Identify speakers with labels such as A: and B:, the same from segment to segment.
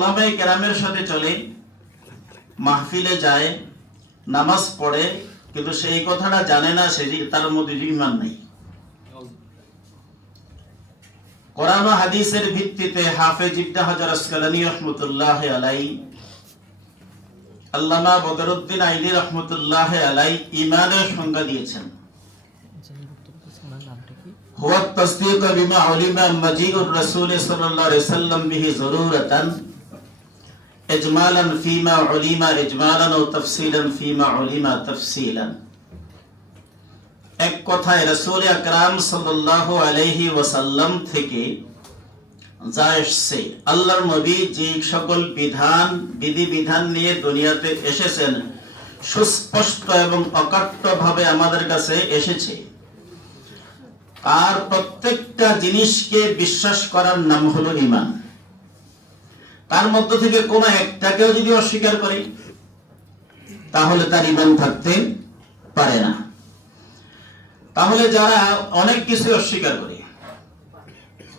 A: ওলামাই কেরামের সাথে চলে মাহফিলে যায় নামাজ পড়ে কিন্তু সেই কথাটা জানে না সে তার মধ্যে ইমান নেই কোরআন ও হাদিসের ভিত্তিতে হাফেজ ইবনে হাজার আসকালানি রহমতুল্লাহ আলাই আল্লামা বদরুদ্দিন আইনি রহমতুল্লাহ আলাই ইমানের সংজ্ঞা দিয়েছেন هو التصديق بما علم مجيء الرسول صلى الله عليه وسلم به ضرورة এজমালান ফিমা উলিমা এজমালান ও তফসিলান ফিমা এক কথায় রসুল আকরাম থেকে যা এসছে, আল্লাহর নবী যে সকল বিধান, বিধিবিধান নিয়ে দুনিয়াতে এসেছেন, সুস্পষ্ট এবং অকাট্যভাবে আমাদের কাছে এসেছে। আর প্রত্যেকটা জিনিসকে বিশ্বাস করার নাম হলো ইমান তার মধ্য থেকে কোন একটাকেও যদি অস্বীকার করে, তাহলে তার ইমান থাকতে পারে না। তাহলে যারা অনেক কিছু অস্বীকার করে,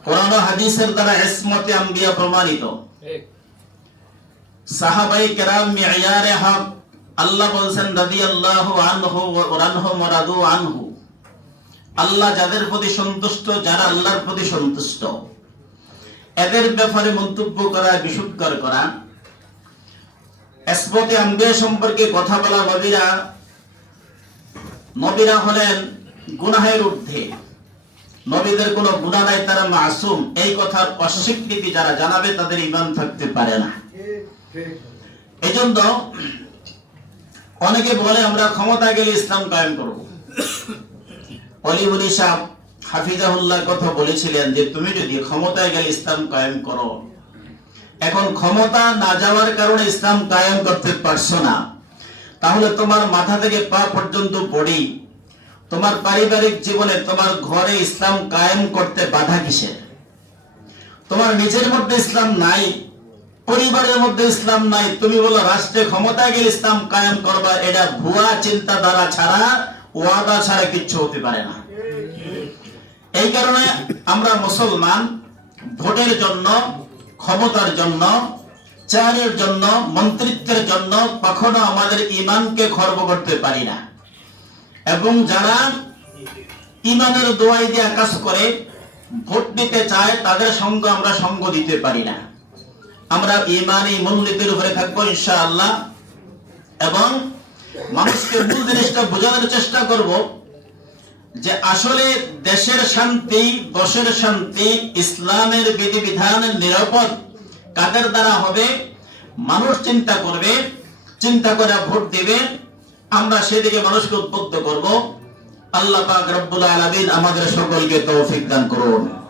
A: কোরআন হাদিসের দ্বারা ইসমতে আম্বিয়া প্রমাণিত। সাহাবাই কেরাম মিয়ারে হক আল্লাহ বলছেন, রাদিয়াল্লাহু আনহু ওয়া রানহু মারাদু আনহু। আল্লাহ যাদের প্রতি সন্তুষ্ট, যারা আল্লাহর প্রতি সন্তুষ্ট। এদের ব্যাপারে মন্তব্য করা বিশুদ্ধকর করা। এসমতে আম্বিয়া সম্পর্কে কথা বলা নবীরা নবীরা হলেন গুনাহের ঊর্ধ্বে। নবীদের কোনো গুণা নাই, তারা মাসুম। এই কথার অস্বীকৃতি যারা জানাবে, তাদের ইমান থাকতে পারে না। এই জন্য অনেকে বলে, আমরা ক্ষমতা গেলে ইসলাম কায়েম করব। অলিউলি সাহ হাফিজাহুল্লাহ কথা বলেছিলেন যে, তুমি যদি ক্ষমতায় গেলে ইসলাম কায়েম করো, এখন ক্ষমতা না যাওয়ার কারণে ইসলাম কায়েম করতে পারছ না। তাহলে তোমার মাথা থেকে পা পর্যন্ত পড়ি। তোমার পারিবারিক জীবনে তোমার ঘরে ইসলাম কায়েম করতে বাধা কিসের? তোমার নিজের মধ্যে ইসলাম নাই, পরিবারের মধ্যে ইসলাম নাই। তুমি বলো, রাষ্ট্রে ক্ষমতায় গেলে ইসলাম কায়েম করবা, এটা ভুয়া চিন্তাধারা ছাড়া, ওয়াদা ছাড়া কিচ্ছু হতে পারে না। এই কারণে আমরা মুসলমান ভোটের জন্য, ক্ষমতার জন্য, চেয়ারের জন্য, মন্ত্রিত্বের জন্য কখনো আমাদের ইমানকে খর্ব করতে পারি না। এবং যারা ইমানের দোয়াই দিয়ে কাজ করে ভোট দিতে চায়, তাদের সঙ্গ আমরা সঙ্গ দিতে পারি না। আমরা ইমানি মূলনীতির উপরে থাকব, ইনশাআল্লাহ। এবং মানুষকে মূল জিনিসটা বোঝানোর চেষ্টা করব যে আসলে দেশের শান্তি দশের শান্তি, ইসলামের বিধিবিধান নিরাপদ কাদের দ্বারা হবে? মানুষ চিন্তা করবে, চিন্তা করে ভোট দেবে। আমরা সেদিকে মানুষকে উদ্বুদ্ধ করব। আল্লাহ পাক রব্বুল আলামিন আমাদের সকলকে তৌফিক দান করুন।